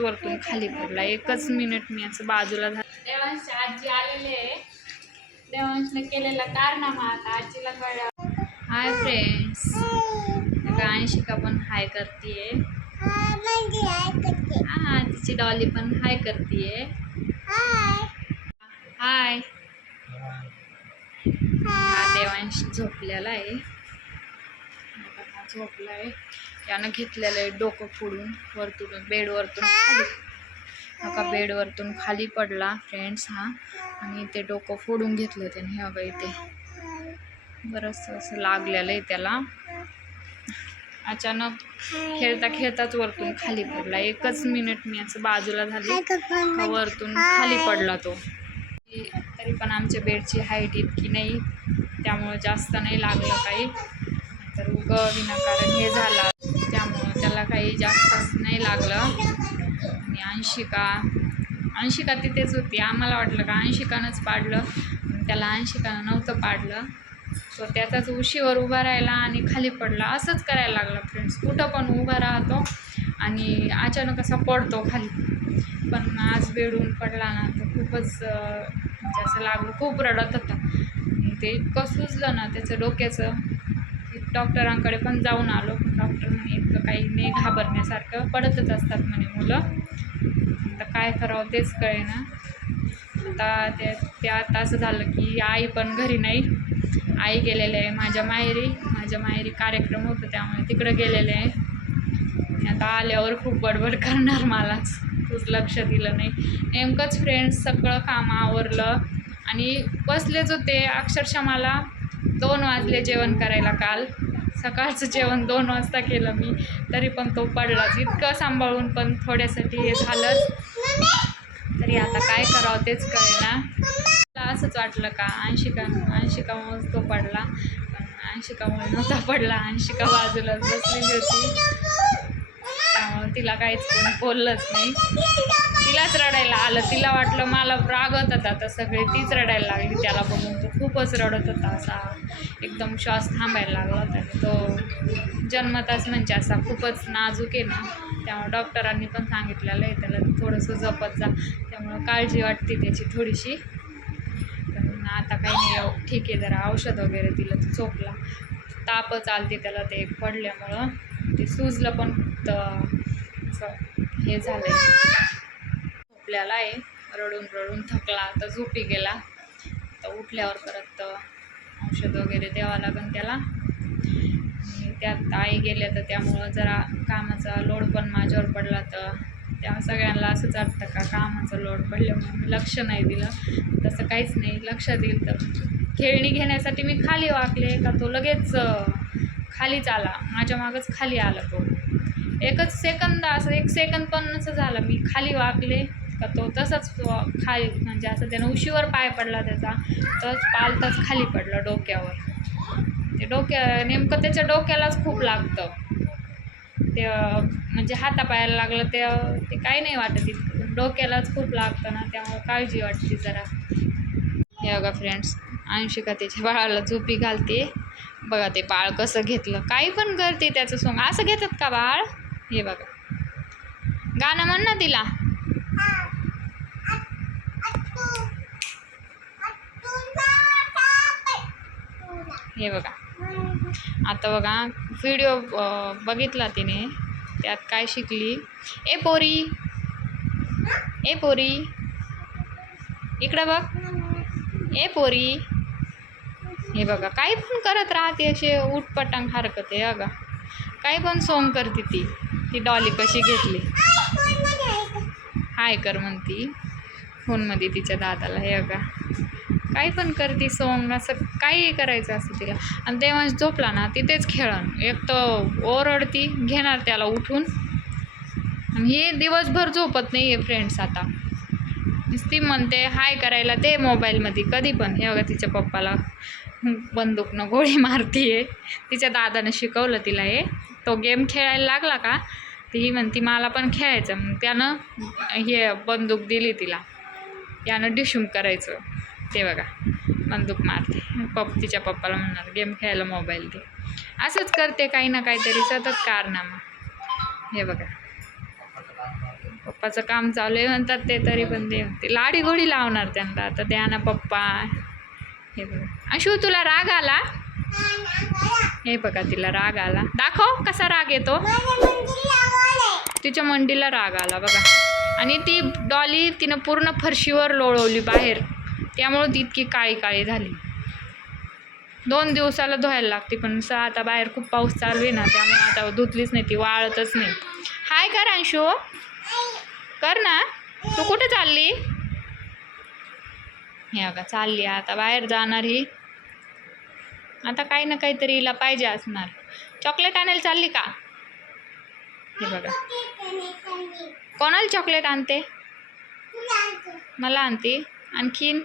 वरतून खाली पडला. एकच मिनिट मी असं बाजूला झालं देवांश आजी आलेले आहे. देवांशने केलेला कारनामा आता आजीला कळलं. हाय फ्रेंड्स अंशिका पण हाय करतीये. हा तिची डॉली पण हाय करतीये. हाय हा देवांश झोपलेला आहे. झोपला आहे घेतलेलं आहे डोकं फोडून वरतून बेडवरतून. खाली नका बेडवरतून खाली पडला फ्रेंड्स हा आणि ते डोकं फोडून घेतलं त्याने. हे बघा इथे बरंचसं असं लागलेलं आहे त्याला. अचानक खेळता खेळताच वरतून खाली पडला. एकच मिनिट मी असं बाजूला झाली वरतून खाली पडला तो. तरी पण आमच्या बेडची हाईट इतकी नाही त्यामुळं जास्त नाही लागलं काही. तर उग विनाकारण हे झालं. त्यामुळं त्याला काही जास्तच नाही लागलं. आणि अंशिका अंशिका तिथेच होती. आम्हाला वाटलं का अंशिकानंच पाडलं. त्याला अंशिकानं नव्हतं पाडलं. तो त्याचाच उशीवर उभा राहिला आणि खाली पडला. असंच करायला लागला फ्रेंड्स कुठं पण उभा राहतो आणि अचानक असा पडतो खाली. पण आज बेडून पडला ना तर खूपच म्हणजे असं लागलं. खूप रडत होता. ते इतकं सुजलं ना त्याचं डोक्याचं. डॉक्टरांकडे पण जाऊन आलो. डॉक्टर म्हणे इतकं काही नाही घाबरण्यासारखं पडतच असतात म्हणे मुलं. आता काय करावं तेच कळेना. आता ते ते आता असं झालं की आई पण घरी नाही. आई गेलेले आहे माझ्या माहेरी. माझ्या माहेरी कार्यक्रम होतो त्यामुळे तिकडं गेलेले आहे. आता आल्यावर खूप बडबड करणार मलाच तूच लक्ष दिलं नाही. नेमकंच फ्रेंड्स सगळं काम आवरलं आणि बसलेच होते अक्षरशः मला. दोन वाजले जेवण करायला काल. सकाळचं जेवण दोन वाजता केलं मी. तरी पण तो पडलाच इतकं सांभाळून पण थोड्यासाठी हे झालंच. तरी आता काय करावं तेच कळेना. मला असंच वाटलं का अंशिका अंशिकामुळेच तो पडला. पण अंशिकामुळे नव्हता पडला. अंशिका बाजूलाच बसलेली होती. तिला काहीच कोण बोललंच नाही. तिलाच रड आलं तिला वाटलं मला रागत होता तर सगळे तीच रडायला लागली त्याला बघून तो खूपच रडत होता असा. एकदम श्वास थांबायला लागला होता. तो जन्मताच म्हणजे असा खूपच नाजूक आहे ना. त्यामुळे डॉक्टरांनी पण सांगितलेलं आहे त्याला थोडंसं जपत जा. त्यामुळं काळजी वाटते त्याची थोडीशी. पण आता काही नाही ठीक आहे जरा औषध वगैरे दिलं तर चोपला तापच आलते त्याला ते पडल्यामुळं. ते सुजलं पण तर असं हे झालं झोपलेला आहे. रडून रडून थकला तर झोपी गेला. तर उठल्यावर परत औषध वगैरे द्यावं लागेल त्याला. आणि त्यात आई गेल्या तर त्यामुळं जरा कामाचा लोड पण माझ्यावर पडला तर त्या सगळ्यांना असंच वाटतं का कामाचा लोड पडल्यामुळे मी लक्ष नाही दिलं. तसं काहीच नाही. लक्ष दिलं तर खेळणी घेण्यासाठी मी खाली वाकले का तो लगेच खालीच आला. माझ्या मागच खाली आला तो. एकच सेकंद असं एक सेकंद पण असं झालं. मी खाली वाकले. का तो तसंच खाली म्हणजे असं त्यानं उशीवर पाय पडला त्याचा तोच पालताच खाली पडला डोक्यावर. ते डोक्या नेमकं त्याच्या डोक्यालाच खूप लागतं. ते म्हणजे हातापायाला लागलं ते ते काही नाही वाटत इतकं. डोक्यालाच खूप लागतं ना त्यामुळे काळजी वाटते जरा. हे बघा फ्रेंड्स अंशिका त्याच्या बाळाला झोपी घालते. बघा ते बाळ कसं घेतलं. काही पण करते त्याचं सोंग. असं घेतात का बाळ? हे बघा. गाणं म्हण ना तिला. हे बघा. आता बघा व्हिडिओ बघितला तिने. त्यात काय शिकली? ए पोरी! ए पोरी! इकडं बघ. ए पोरी! हे बघा काही पण करत राहते असे उठपटांग हरकत आहे अगा. काही पण सोंग करते ती. ती डॉली कशी घेतली? हाय कर म्हणती. फोनमध्ये तिच्या दादाला हे अगा. काही पण करते सोंग असं काही करायचं असतं तिला. आणि देवांश झोपला ना तिथेच खेळण एक तर ओरडती घेणार त्याला उठून. हे दिवसभर झोपत नाही आहे फ्रेंड्स आता. ती म्हणते हाय करायला ते मोबाईलमध्ये कधी पण. हे बघा तिच्या पप्पाला बंदूकनं गोळी मारतीये. तिच्या दादानं शिकवलं तिला हे. तो गेम खेळायला लागला का ती म्हणती मला पण खेळायचं. मग त्यानं हे बंदूक दिली तिला. यानं डिशूम करायचं. ते बघा. बंदूक मारते. पप तिच्या पप्पाला म्हणणार गेम खेळायला मोबाईल दे. असंच करते काही ना काहीतरी सतत कारनामा. हे बघा. पप्पाचं काम चालू आहे म्हणतात ते तरी पण दे ते लाडी गोडी लावणार त्यांना. आता द्या ना पप्पा. हे बघा. अशू तुला राग आला? हे बघा तिला राग आला. दाखव कसा राग येतो. तिच्या मंडीला राग आला बघा. आणि ती डॉली तिनं पूर्ण फरशीवर लोळवली बाहेर. त्यामुळं ती इतकी काळी काळी झाली. दोन दिवसाला धुवायला लागते पण स आता बाहेर खूप पाऊस चालू आहे ना त्यामुळे आता धुतलीच नाही ती वाळतच नाही. हाय कर अंशू. कर ना. तू कुठे चालली? हे अगं चालली आता बाहेर जाणार ही. आता काही ना काहीतरी हिला पाहिजे असणार. चॉकलेट आणायला चालली का? हे बघा. कोणाला चॉकलेट आणते? मला आणते. आणखीन?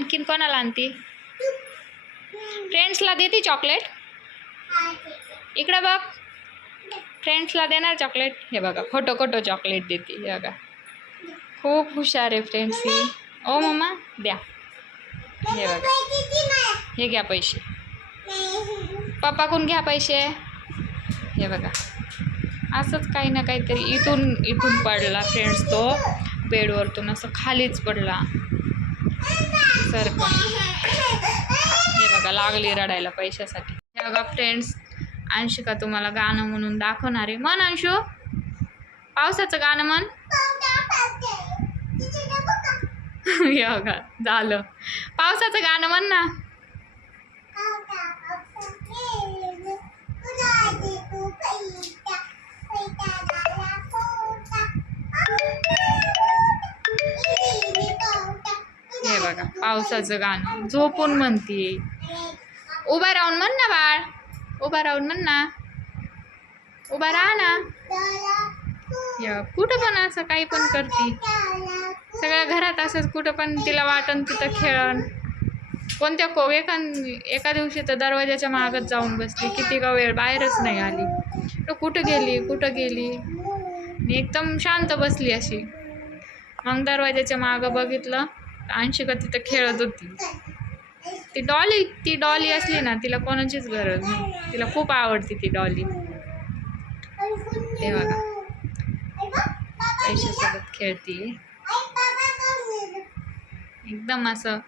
आणखीन कोणाला आणते? फ्रेंड्सला देते चॉकलेट इकडं बघ. फ्रेंड्सला देणार चॉकलेट हे बघा खोटो खोटो चॉकलेट देते हे बघा. खूप हुशार आहे फ्रेंड्स ही. ओ मम्मा द्या. हे बघा. हे घ्या पैसे. पप्पाकडून घ्या पैसे. हे बघा. असंच काही ना काहीतरी इथून इथून पडला फ्रेंड्स तो. बेडवरतून असं खालीच पडला. सरकून हे बघा लागली रडायला पैशासाठी. हे बघा फ्रेंड्स अंशिका तुम्हाला गाणं म्हणून दाखवणार आहे. म्हण अंशू. पावसाचं गाणं म्हण. हे बघा झालं. पावसाचं गाणं म्हण ना. हे बघा. पावसाचं गाणं. झोपून म्हणतीये उभा राहून म्हण ना बाळ. उभा राहून म्हण ना. उभा राहा ना. या कुठं पण असं काही पण करती. सगळ्या घरात असंच कुठं पण तिला वाटन तिथं खेळण. कोणत्या को एका एका दिवशी तर दरवाजाच्या मागत जाऊन बसली. किती का वेळ बाहेरच नाही आली. तर कुठं गेली कुठं गेली? एकदम शांत बसली अशी. मग दरवाजाच्या मागं बघितलं. अंशिका तिथं खेळत होती. ती डॉली ती डॉली असली ना तिला कोणाचीच गरज नाही. तिला खूप आवडती ती डॉली ते बघा. पैशासोबत खेळती. एकदम असं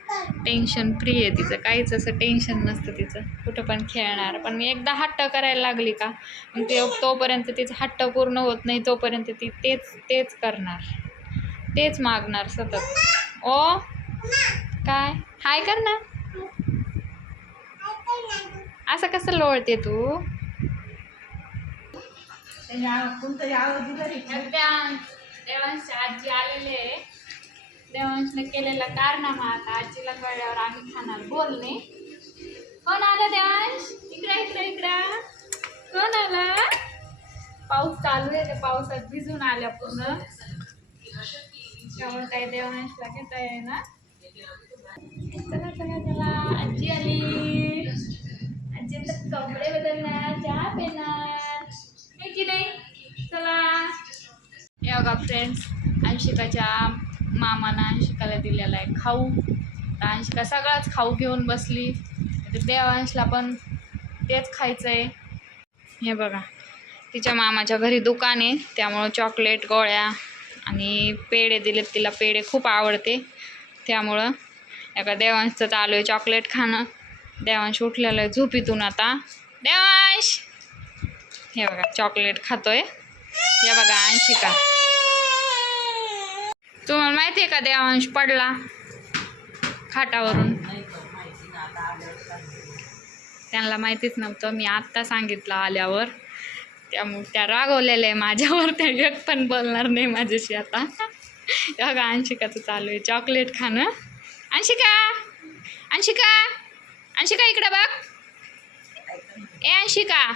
टेन्शन फ्री आहे तिचं. काहीच असं टेन्शन नसतं तिचं. कुठं पण खेळणार. पण एकदा हट्ट करायला लागली का मग ते तोपर्यंत तिचं हट्ट पूर्ण होत नाही. तोपर्यंत ती तेच तेच करणार. तेच मागणार सतत. ओ. काय? हाय कर ना. असं कसं लोळते तू? देवांशी आजी आलेले. देवांशने केलेला कारनामा आता आजीला कळल्यावर आम्ही खाणार. बोलणे कोण आलं देवांश? इकडे इकडे इकडं. कोण आला? पाऊस चालू आहे त्या पावसात भिजून आल्या पूर्ण. त्यामुळे काही देवांशला घेता येईना चला चला चला. आजी आली. आजी आता कपडे बदलणार चहा पिणार. है की नाही? चला. या बघा फ्रेंड्स अंशिकाच्या मामानं अंशिकाला दिलेला आहे खाऊ. तर अंशिका सगळाच खाऊ घेऊन बसली. तर देवांशला पण तेच खायचं आहे हे बघा तिच्या मामाच्या घरी दुकान आहे त्यामुळं चॉकलेट गोळ्या आणि पेढे दिलेत तिला पेढे खूप आवडते. त्यामुळं एका देवांशचं चालू आहे चॉकलेट खाणं. देवांश उठलेलं आहे झोपीतून आता. देवांश! हे बघा चॉकलेट खातोय. हे बघा अंशिका. तुम्हाला माहिती आहे का देवांश पडला? खाटावरून. त्यांना माहितीच नव्हतं मी आत्ता सांगितलं आल्यावर. त्यामुळे त्या रागवलेल्या आहे माझ्यावर त्या एक पण बोलणार नाही माझ्याशी आता. हे बघा अंशिकाचं चालू आहे. चॉकलेट खाणं. अंशिका! अंशिका! अंशिका इकडे बघ. ए अंशिका!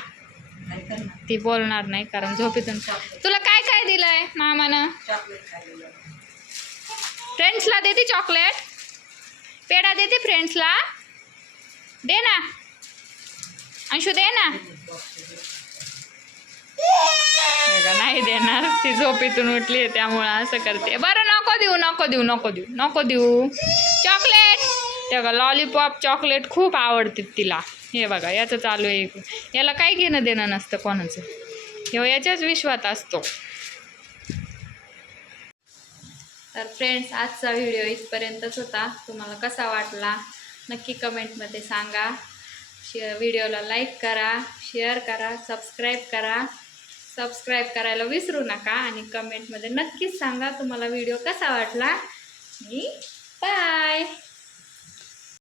ती बोलणार नाही कारण झोपेतून तुला काय काय दिलंय मामानं? फ्रेंड्सला देते चॉकलेट. पेढा देते फ्रेंड्सला दे ना. अंशू दे ना. नाही देणार. ती झोपेतून उठली आहे त्यामुळं असं करते. बरं नको देऊ नको देऊ नको देऊ नको देऊ. चॉकलेट त्या लॉलीपॉप चॉकलेट खूप आवडते तिला. हे बघा याचं चालू आहे. याला काय घेणं देणं नसतं कोणाचं. हे याच्याच विश्वात असतो. तर फ्रेंड्स आजचा व्हिडिओ इथपर्यंतच होता. तुम्हाला कसा वाटला? नक्की कमेंटमध्ये सांगा. शे व्हिडिओला लाईक करा शेअर करा सबस्क्राईब करा. सबस्क्राईब करायला विसरू नका आणि कमेंटमध्ये नक्कीच सांगा तुम्हाला व्हिडिओ कसा वाटला. आणि बाय